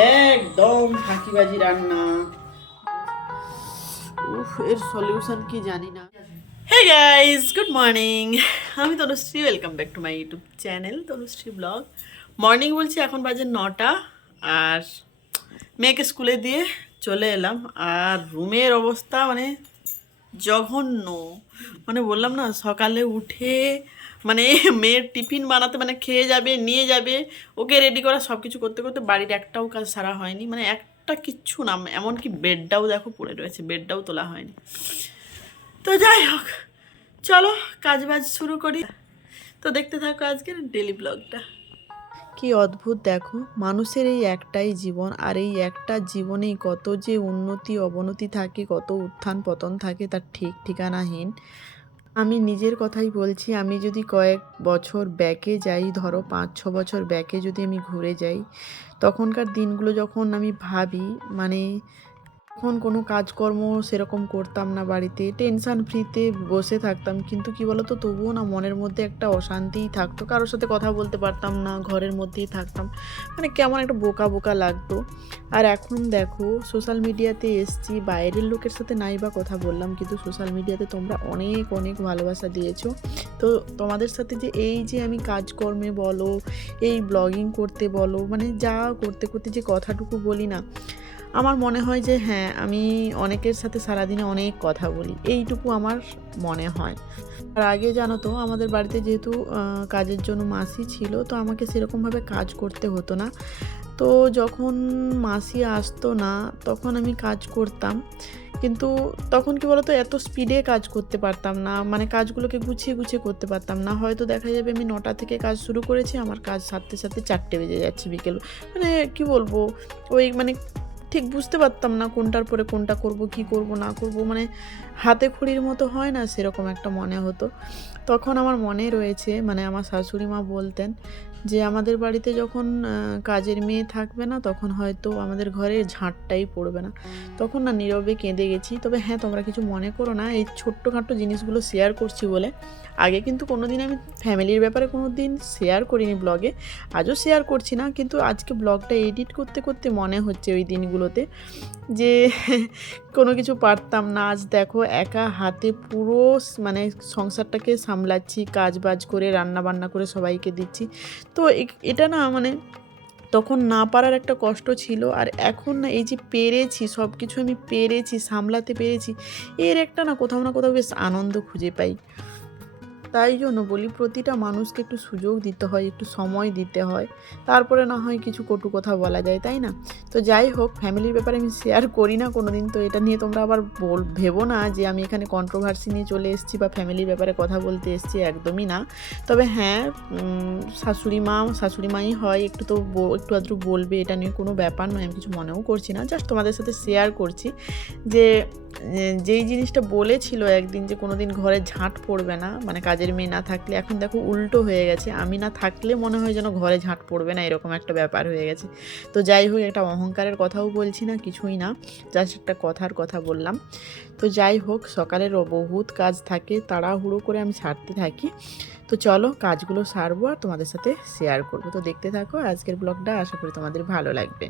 একদম ফাঁকিবাজি রান্না। উফ এর সলিউশন কি জানি না। হে গাইস গুড মর্নিং আমি Tanushree welcome back to my YouTube channel Tanushree vlog morning বলছি এখন বাজে নটা আর মেয়েকে স্কুলে দিয়ে চলে এলাম আর রুমের অবস্থা মানে জঘন্য। মানে বললাম না সকালে উঠে মানে মেয়ের টিফিন বানাতে মানে খেয়ে যাবে, নিয়ে যাবে, ওকে রেডি করা সব কিছু করতে করতে বাড়ির একটাও কাজ সারা হয়নি। মানে একটা কিচ্ছু না, এমনকি বেডটাও দেখো পড়ে রয়েছে, বেডটাও তোলা হয়নি। তো যাই হোক, চলো কাজ বাজ শুরু করি। তো দেখতে থাকো আজকের ডেলি ব্লগটা কি অদ্ভুত দেখো, মানুষের এই একটাই জীবন, আর এই একটা জীবনেই কত যে উন্নতি, অবনতি থাকে, কত উত্থান পতন থাকে, তার ঠিক ঠিকানাহীন। আমি নিজের কথাই বলছি, আমি যদি কয়েক বছর ব্যাকে যাই, ধরো পাঁচ, ছ বছর ব্যাকে যদি আমি ঘুরে যাই, তখনকার দিনগুলো যখন আমি ভাবি মানে তখন কোনো কাজকর্ম সেরকম করতাম না বাড়িতে। টেনশান ফ্রিতে বসে থাকতাম। কিন্তু কি বলতো, তবুও না মনের মধ্যে একটা অশান্তিই থাকতো। কারোর সাথে কথা বলতে পারতাম না, ঘরের মধ্যেই থাকতাম। মানে কেমন একটা বোকা বোকা লাগতো। আর এখন দেখো সোশ্যাল মিডিয়াতে এসছি, বাইরের লোকের সাথে নাই বা কথা বললাম, কিন্তু সোশ্যাল মিডিয়াতে তোমরা অনেক অনেক ভালোবাসা দিয়েছ। তো তোমাদের সাথে যে এই যে আমি কাজকর্মে বলো, এই ব্লগিং করতে বলো মানে যা করতে করতে যে কথাটুকু বলি না আমার মনে হয় যে হ্যাঁ আমি অনেকের সাথে সারাদিনে অনেক কথা বলি। এইটুকু আমার মনে হয়। আর আগে জানো তো, আমাদের বাড়িতে যেহেতু কাজের জন্য মাসি ছিল, তো আমাকে সেরকমভাবে কাজ করতে হতো না। তো যখন মাসি আসতো না, তখন আমি কাজ করতাম। কিন্তু তখন কি বলতো, এত স্পিডে কাজ করতে পারতাম না। মানে কাজগুলোকে গুছিয়ে গুছিয়ে করতে পারতাম না। হয়তো দেখা যাবে আমি নটা থেকে কাজ শুরু করেছি, আমার কাজ সারতে সারতে চারটে বেজে যাচ্ছে বিকেল। মানে কি বলব, ওই মানে ঠিক বুঝতে পারতাম না কোনটার পরে কোনটা করব, কি করব, না করব। মানে হাতে খড়ির মতো হয় না সেরকম একটা মনে হতো। তখন আমার মনে রয়েছে মানে আমার শাশুড়ি মা বলতেন যে আমাদের বাড়িতে যখন কাজের মেয়ে থাকবে না, তখন হয়তো আমাদের ঘরে ঝাঁটটাই পড়বে না। তখন না নীরবে কেঁদে গেছি। তবে হ্যাঁ তোমরা কিছু মনে করো না। এই ছোট্টখাটো জিনিসগুলো শেয়ার করছি বলে। আগে কিন্তু কোনো দিন আমি ফ্যামিলির ব্যাপারে কোনো দিন শেয়ার করিনি ব্লগে আজও শেয়ার করছি না। কিন্তু আজকে ব্লগটা এডিট করতে করতে মনে হচ্ছে ওই দিনগুলোতে যে কোনো কিছু পারতাম না। আজ দেখো, একা হাতে পুরো মানে সংসারটাকে সামলাচ্ছি কাজ বাজ করে রান্না বান্না করে সবাইকে দিচ্ছি। তো এটা না মানে তখন না পারার একটা কষ্ট ছিল আর এখন না এই যে পেরেছি সব কিছু আমি পেরেছি, সামলাতে পেরেছি, এর একটা না কোথাও না কোথাও বেশ আনন্দ খুঁজে পাই। তাই জন্য বলি প্রতিটা মানুষকে একটু সুযোগ দিতে হয়, একটু সময় দিতে হয়। তারপরে না হয় কিছু কটু কথা বলা যায়, তাই না? তো যাই হোক, ফ্যামিলির ব্যাপারে আমি শেয়ার করি না কোনো দিন তো এটা নিয়ে তোমরা আবার বল, ভেবো না যে আমি এখানে কন্ট্রোভার্সি নিয়ে চলে এসেছি বা ফ্যামিলির ব্যাপারে কথা বলতে এসেছি, একদমই না। তবে হ্যাঁ শাশুড়ি মা, শাশুড়ি মাই হয়, একটু তো একটু আধটু বলবে, এটা নিয়ে কোনো ব্যাপার নয়, আমি কিছু মনেও করছি না। জাস্ট তোমাদের সাথে শেয়ার করছি যে যেই জিনিসটা বলেছিল একদিন যে কোনো দিন ঘরে ঝাঁট পড়বে না মানে কাজের মেয়ে না থাকলে এখন দেখো উল্টো হয়ে গেছে। আমি না থাকলে মনে হয় যেন ঘরে ঝাঁট পড়বে না, এরকম একটা ব্যাপার হয়ে গেছে। তো যাই হোক, একটা অহংকারের কথাও বলছি না, কিছুই না জাস্ট একটা কথার কথা বললাম। তো যাই হোক, সকালের বহুত কাজ থাকে, তাড়াহুড়ো করে আমি ছাড়তে থাকি। তো চলো, কাজগুলো সারবো আর তোমাদের সাথে শেয়ার করব। তো দেখতে থাকো, আজকের ব্লগটা আশা করি তোমাদের ভালো লাগবে।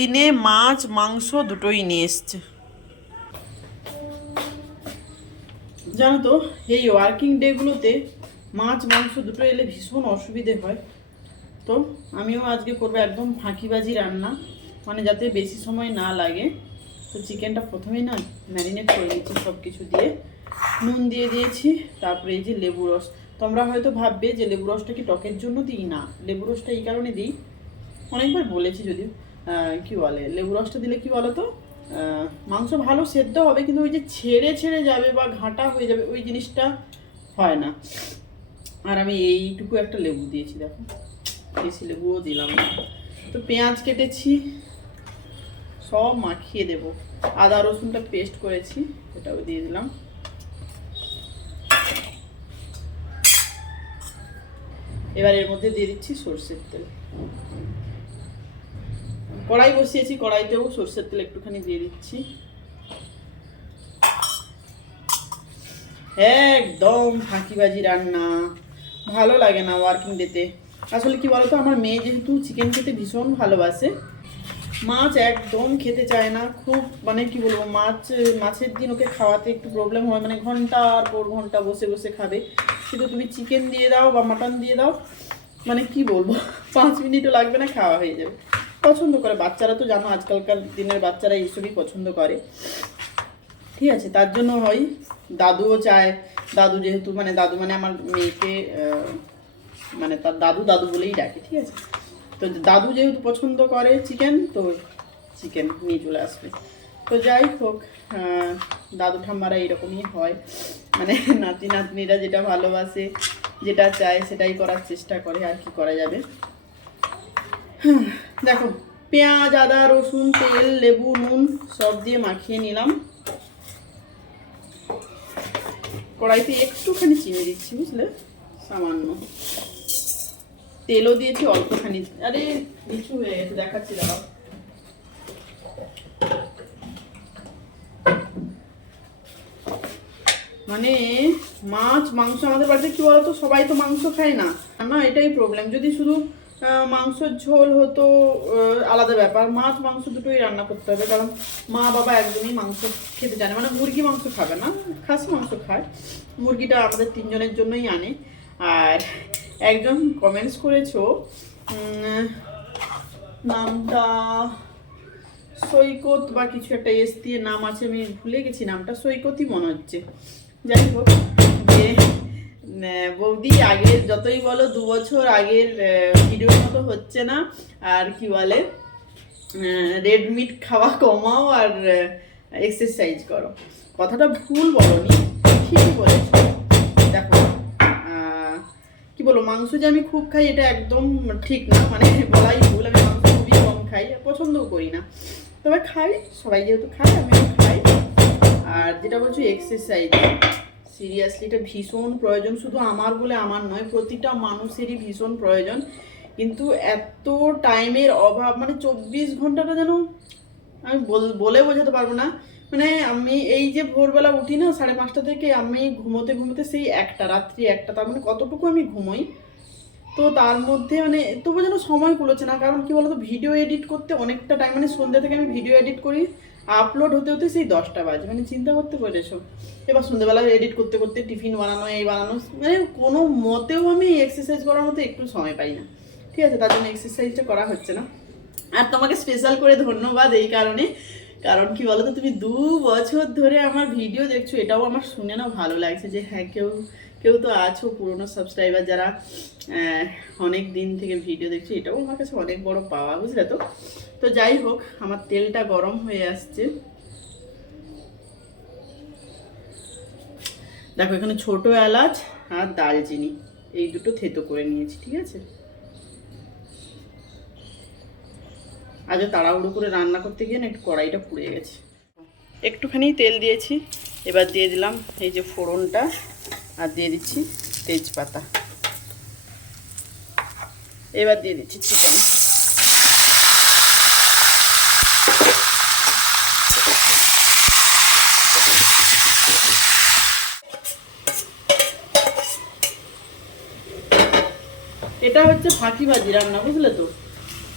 দিনে মাছ, মাংস দুটোই নিয়ে এসছে। জানো তো, এই ওয়ার্কিং ডেগুলোতে মাছ, মাংস দুটো এলে ভীষণ অসুবিধে হয়। তো আমিও আজকে করব একদম ফাঁকিবাজি রান্না মানে যাতে বেশি সময় না লাগে। তো চিকেনটা প্রথমেই না ম্যারিনেট করে নিচ্ছি সব কিছু দিয়ে। নুন দিয়ে দিয়েছি, তারপরে এই যে লেবু রস। তোমরা হয়তো ভাববে যে লেবু রসটা কি টকের জন্য দিই না? লেবু রসটা এই কারণে দিই। অনেকবার বলেছি যদিও। কি বলে, লেবু রসটা দিলে কি বলো তো মাংস ভালো সেদ্ধ হবে, কিন্তু ওই যে ছেড়ে ছেড়ে যাবে বা ঘাঁটা হয়ে যাবে, ওই জিনিসটা হয় না। আর আমি এইটুকু একটা লেবু দিয়েছি, দেখো। বেশি লেবুও দিলাম না। তো পেঁয়াজ কেটেছি, সব মাখিয়ে দেব। আদা রসুনটা পেস্ট করেছি ওটাও দিয়ে দিলাম। এবার এর মধ্যে দিয়ে দিচ্ছি সর্ষের তেল। কড়াই বসিয়েছি, কড়াইতেও সর্ষের তেল একটুখানি দিয়ে দিচ্ছি। একদম ফাঁকিবাজি রান্না। ভালো লাগে না ওয়ার্কিং ডেতে আসলে কি বলতো, আমার মেয়ে যেহেতু চিকেন খেতে ভীষণ ভালোবাসে, মাছ একদম খেতে চায় না। খুব মানে কি বলব, মাছ, মাছের দিন ওকে খাওয়াতে একটু প্রবলেম হয় মানে ঘণ্টার পর ঘণ্টা বসে বসে খাবে। কিন্তু তুমি চিকেন দিয়ে দাও বা মাটন দিয়ে দাও মানে কি বলব, পাঁচ মিনিটও লাগবে না, খাওয়া হয়ে যাবে। পছন্দ করে। বাচ্চারা তো জানো, আজকালকার দিনের বাচ্চারা এইসবই পছন্দ করে। ঠিক আছে, তার জন্য হয়, দাদুও চায়। দাদু যেহেতু মানে দাদু মানে আমার মেয়েকে মানে তার দাদু দাদু বলেই ডাকে, ঠিক আছে? তো দাদু যেহেতু পছন্দ করে চিকেন, তো চিকেন নিয়ে চলে আসবে। তো যাই হোক দাদু ঠাম্মারা এরকমই হয়। মানে নাতি নাতনিরা যেটা ভালোবাসে, যেটা চায় সেটাই করার চেষ্টা করে, আর কি করা যাবে। দেখো, পেঁয়াজ, আদা, রসুন, তেল, লেবু, নুন সব দিয়ে মাখিয়ে নিলাম। কড়াইতে একটুখানি চিনি দিচ্ছি, বুঝলে? সামান্য। তেলও দিয়েছি, অল্পখানি। আরে কিছু হয়ে গেছে, দেখাচ্ছি, দাঁড়াও। মানে মাছ, মাংস আমাদের বাড়িতে কি বলতো? সবাই তো মাংস খায় না। না, এটাই প্রবলেম যদি শুধু মাংসের ঝোল হতো আলাদা ব্যাপার। মাছ, মাংস দুটোই রান্না করতে হবে, কারণ মা বাবা একদমই মাংস খেতে জানে। মানে মুরগি মাংস খাবে না, খাসি মাংস খায়। মুরগিটা আমাদের তিনজনের জন্যই আনে। আর একজন কমেন্টস করেছ নামটা সৈকত বা কিছু একটা এস দিয়ে নাম আছে, আমি ভুলে গেছি নামটা, সৈকতই মনে হচ্ছে। যাই হোক বৌদি, আগের যতই বলো, দু বছর আগের ভিডিওর মতো হচ্ছে না। আর কি বলে রেড মিট খাওয়া কমাও আর এক্সারসাইজ করো। কথাটা ভুল বলনি, ঠিকই বলেছ। দেখো কি বলব, মাংস যে আমি খুব খাই, এটা একদম ঠিক না। মানে বলাই ভুল, আমি মাংস খুবই কম খাই পছন্দও করি না। তবে খাই, সবাই যেহেতু খায়, আমিও খাই। আর যেটা বলছো এক্সারসাইজ সিরিয়াসলি এটা ভীষণ প্রয়োজন। শুধু আমার বলে আমার নয়, প্রতিটা মানুষেরই ভীষণ প্রয়োজন। কিন্তু এত টাইমের অভাব মানে চব্বিশ ঘন্টাটা যেন আমি বল- বোঝাতে পারব না। মানে আমি এই যে ভোরবেলা উঠি না, সাড়ে পাঁচটা থেকে, আমি ঘুমোতে ঘুমোতে সেই একটা, রাত্রি একটা, তার মানে কতটুকু আমি ঘুমোই, তো তার মধ্যে মানে তবু যেন সময় কুলোচ্ছে না। কারণ কি বলতো ভিডিও এডিট করতে অনেকটা টাইম মানে সন্ধ্যা থেকে আমি ভিডিও এডিট করি আপলোড হতে হতে সেই দশটা বাজে। মানে চিন্তা করতে পেরেছ এবার সন্ধ্যেবেলা এডিট করতে করতে টিফিন বানানো, এই বানানো মানে কোনো মতেও আমি এক্সারসাইজ করার মতো একটু সময় পাই না। ঠিক আছে, তার জন্য এক্সারসাইজটা করা হচ্ছে না। আর তোমাকে স্পেশাল করে ধন্যবাদ এই কারণে। কারণ কি বলতো, তুমি দু বছর ধরে আমার ভিডিও দেখছ, এটাও আমার শুনে না ভালো লাগছে যে হ্যাঁ কেউ কেউ তো আছো, পুরনো সাবস্ক্রাইবার যারা অনেক দিন থেকে ভিডিও দেখছ, এটাও আমার কাছে অনেক বড় পাওয়া, বুঝলে তো? তো যাই হোক, আমার তেলটা গরম হয়ে আসছে। দেখো, এখানে ছোট এলাচ আর দালচিনি এই দুটো থেতো করে নিয়েছি, ঠিক আছে? আজও তাড়াহুড়ো করে রান্না করতে গিয়ে না একটু কড়াইটা পুড়ে গেছে। একটুখানি তেল দিয়েছি, এবার দিয়ে দিলাম এই যে ফোড়নটা। আর দিয়ে দিচ্ছি তেজপাতা। এবার দিয়ে দিচ্ছি চিকেন। এটা হচ্ছে ফাঁকিবাজি রান্না, বুঝলে তো?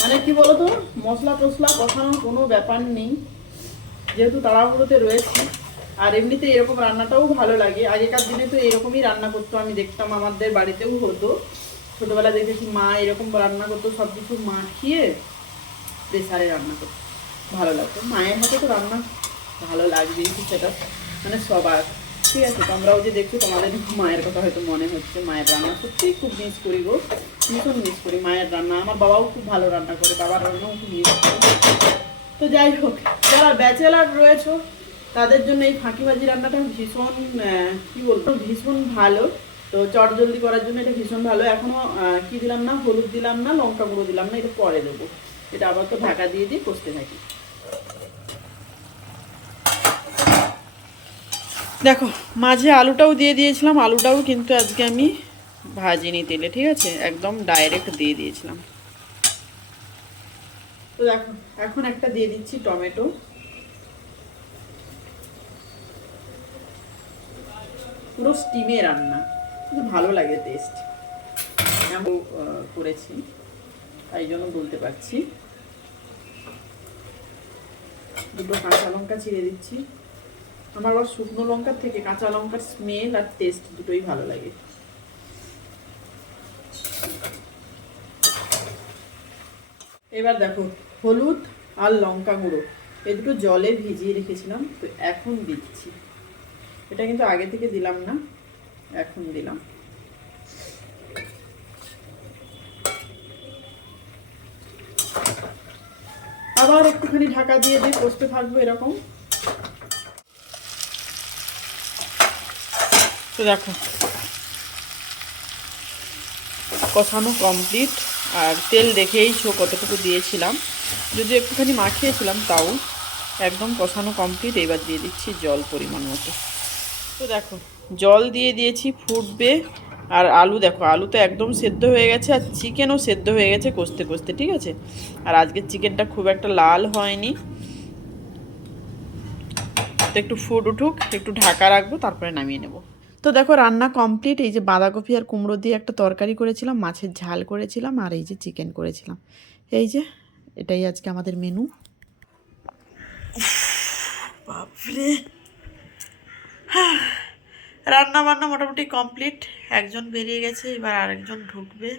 মানে কি বলতো মশলা টসলা কষানোর কোনো ব্যাপার নেই। যেহেতু তাড়াহুড়োতে রয়েছি। আর এমনিতে এরকম রান্নাটাও ভালো লাগে। আগেকার দিনে তো এরকমই রান্না করতো, আমি দেখতাম আমাদের বাড়িতেও হতো। ছোটোবেলা দেখেছি মা এরকম রান্না করতো সব কিছু মাখিয়ে প্রেসারে রান্না করতো। ভালো লাগতো। মায়ের হাতে তো রান্না ভালো লাগবেই কি সেটা। মানে সবার। ঠিক আছে, তোমরাও যে দেখছ তোমাদের মায়ের কথা হয়তো মনে হচ্ছে। মায়ের রান্না সত্যিই খুব মিস করি গো। ভীষণ মিস করি মায়ের রান্না। আমার বাবাও খুব ভালো রান্না করে, বাবার রান্নাও খুব মিস করি। তো যাই হোক, যারা ব্যাচেলার রয়েছো তাদের জন্য এই ফাঁকিবাজি রান্নাটা ভীষণ কি বলব ভীষণ ভালো। তো চট জলদি করার জন্য এটা ভীষণ ভালো। এখনও আহ, কি দিলাম না হলুদ দিলাম না লঙ্কা গুঁড়ো দিলাম না এটা পরে দেবো। এটা আবার তো ঢাকা দিয়ে দিয়ে কষতে থাকি। দেখো মাঝে আলুটাও দিয়ে দিয়েছিলাম আলুটাও কিন্তু আজকে আমি ভাজিনি তেলে ঠিক আছে? একদম ডাইরেক্ট দিয়ে দিয়েছিলাম। তো দেখো এখন একটা দিয়ে দিচ্ছি টমেটো। পুরো স্টিমে রান্না। কিন্তু ভালো লাগে টেস্ট আমি করেছি। তাই জন্য বলতে পারছি। দুটো কাঁচা লঙ্কা ছিঁড়ে দিচ্ছি। আমার আবার শুকনো লঙ্কার থেকে কাঁচা লঙ্কার স্মেল আর টেস্ট দুটোই ভালো লাগে। এবার দেখো, হলুদ আর লঙ্কা গুঁড়ো। এ দুটো জলে ভিজিয়ে রেখেছিলাম, তো এখন দিচ্ছি। এটা কিন্তু আগে থেকে দিলাম না, এখন দিলাম। আবার একটুখানি ঢাকা দিয়ে দিয়ে কষতে থাকব এরকম। তো দেখো, কষানো কমপ্লিট আর তেল দেখেইছো কতটুকু দিয়েছিলাম। যদি একটুখানি মাখিয়েছিলাম, তাও একদম কষানো কমপ্লিট এবার দিয়ে দিচ্ছি জল পরিমাণ মতো। তো দেখো, জল দিয়ে দিয়েছি, ফুটবে। আর আলু দেখো, আলু তো একদম সেদ্ধ হয়ে গেছে আর চিকেনও সেদ্ধ হয়ে গেছে কষতে কষতে, ঠিক আছে? আর আজকে চিকেনটা খুব একটা লাল হয়নি। তো একটু ফুট উঠুক, একটু ঢাকা রাখব, তারপরে নামিয়ে নেব। তো দেখো, রান্না কমপ্লিট এই যে বাঁধাকপি আর কুমড়ো দিয়ে একটা তরকারি করেছিলাম, মাছের ঝাল করেছিলাম, আর এই যে চিকেন করেছিলাম। এই যে, এটাই আজকে আমাদের মেনু বাপরে! রান্না বান্না মোটামুটি কমপ্লিট। একজন বেরিয়ে গেছে, এবার আরেকজন ঢুকবে।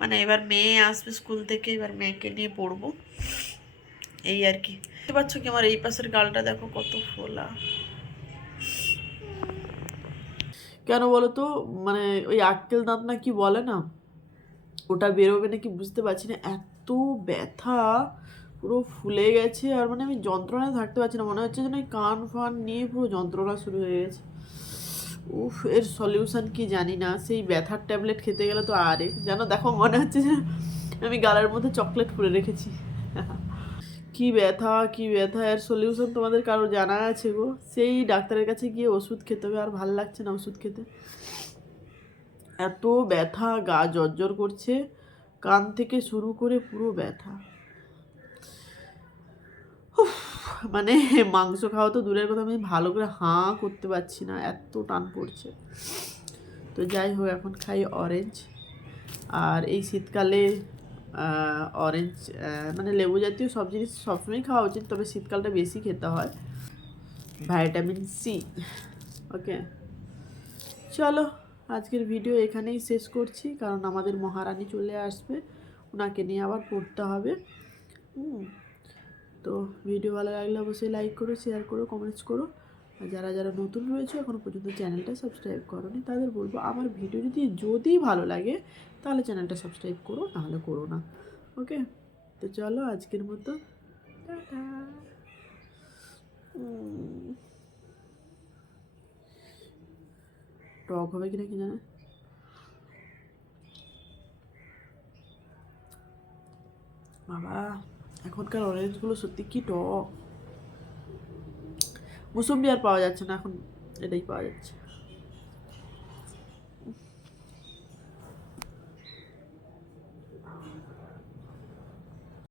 মানে এবার মেয়ে আসবে স্কুল থেকে, এবার মেয়েকে নিয়ে পড়ব। এই আর কি। বুঝতে পারছ কি আমার এই পাশের গালটা, দেখো কত ফোলা। কেন বলো তো মানে ওই আক্কেল দাঁত না কি বলে না? ওটা বেরোবে নাকি বুঝতে পারছি না। এত ব্যথা। পুরো ফুলে গেছে আর মানে আমি যন্ত্রণায় থাকতে পারছি না। মনে হচ্ছে যেন কান ফান নিয়ে পুরো যন্ত্রণা শুরু হয়ে গেছে। উফ, এর সলিউশন কি জানি না। সেই ব্যথার ট্যাবলেট খেতে গেলে তো আরে জানো, দেখো, মনে হচ্ছে যে আমি গালের মধ্যে চকলেট পুরে রেখেছি। কি ব্যথা কি ব্যথা। এর সলিউশন তোমাদের কারও জানা আছে গো? সেই ডাক্তারের কাছে গিয়ে ওষুধ খেতে হবে। আর ভালো লাগছে না ওষুধ খেতে। এত ব্যথা, গা জর্জর করছে। কান থেকে শুরু করে পুরো ব্যথা। মানে মাংস খাওয়া তো দূরের কথা, আমি ভালো করে হাঁ করতে পারছি না, এত টান পড়ছে। তো যাই হোক, এখন খাই অরেঞ্জ আর এই শীতকালে অরেঞ্জ মানে লেবু জাতীয় সব জিনিস সবসময় খাওয়া উচিত, তবে শীতকালটা বেশি খেতে হয়। ভাইটামিন সি ওকে চলো, আজকের ভিডিও এখানেই শেষ করছি, কারণ আমাদের মহারানী চলে আসবে, ওনাকে নিয়ে আবার পড়তে হবে। হুম। তো ভিডিও ভালো লাগলে অবশ্যই লাইক করো শেয়ার করো কমেন্টস করো। আর যারা যারা নতুন রয়েছে এখনও পর্যন্ত চ্যানেলটা সাবস্ক্রাইব করোনি, তাদের বলব আমার ভিডিও যদি যদি ভালো লাগে, তাহলে চ্যানেলটা সাবস্ক্রাইব করো, নাহলে করো না। ওকে তো চলো আজকের মতো। টাটা। টক হবে কিনা কি জানে? বাবা। এখনকার অরেঞ্জগুলো সত্যি কি টক মুসম্বি আর পাওয়া যাচ্ছে না এখন এটাই পাওয়া যাচ্ছে।